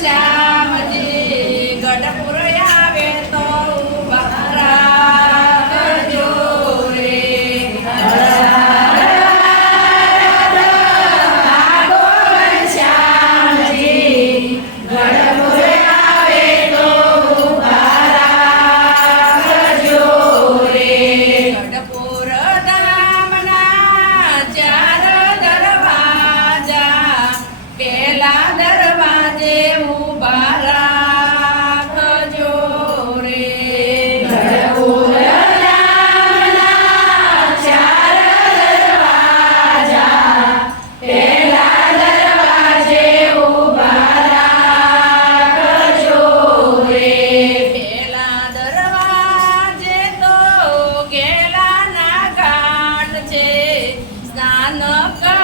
श्यामजे गडपुरया Giá.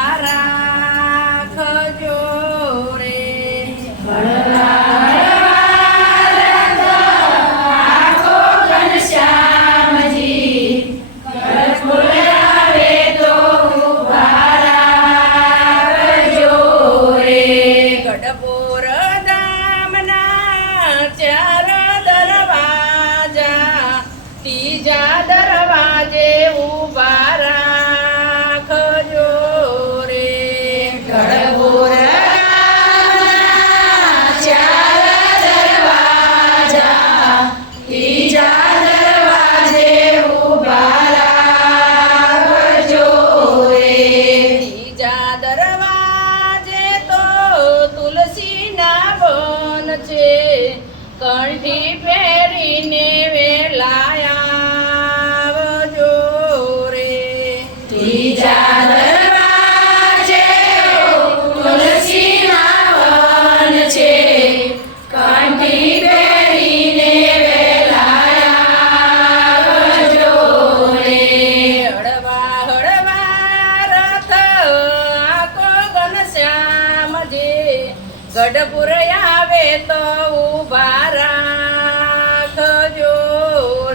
Gadhpur આવે તો ઊભા રાખજો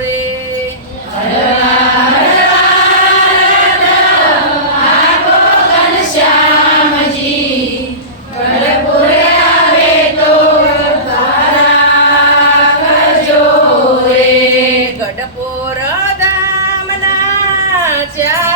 રે ગઢપુર ધામના ચા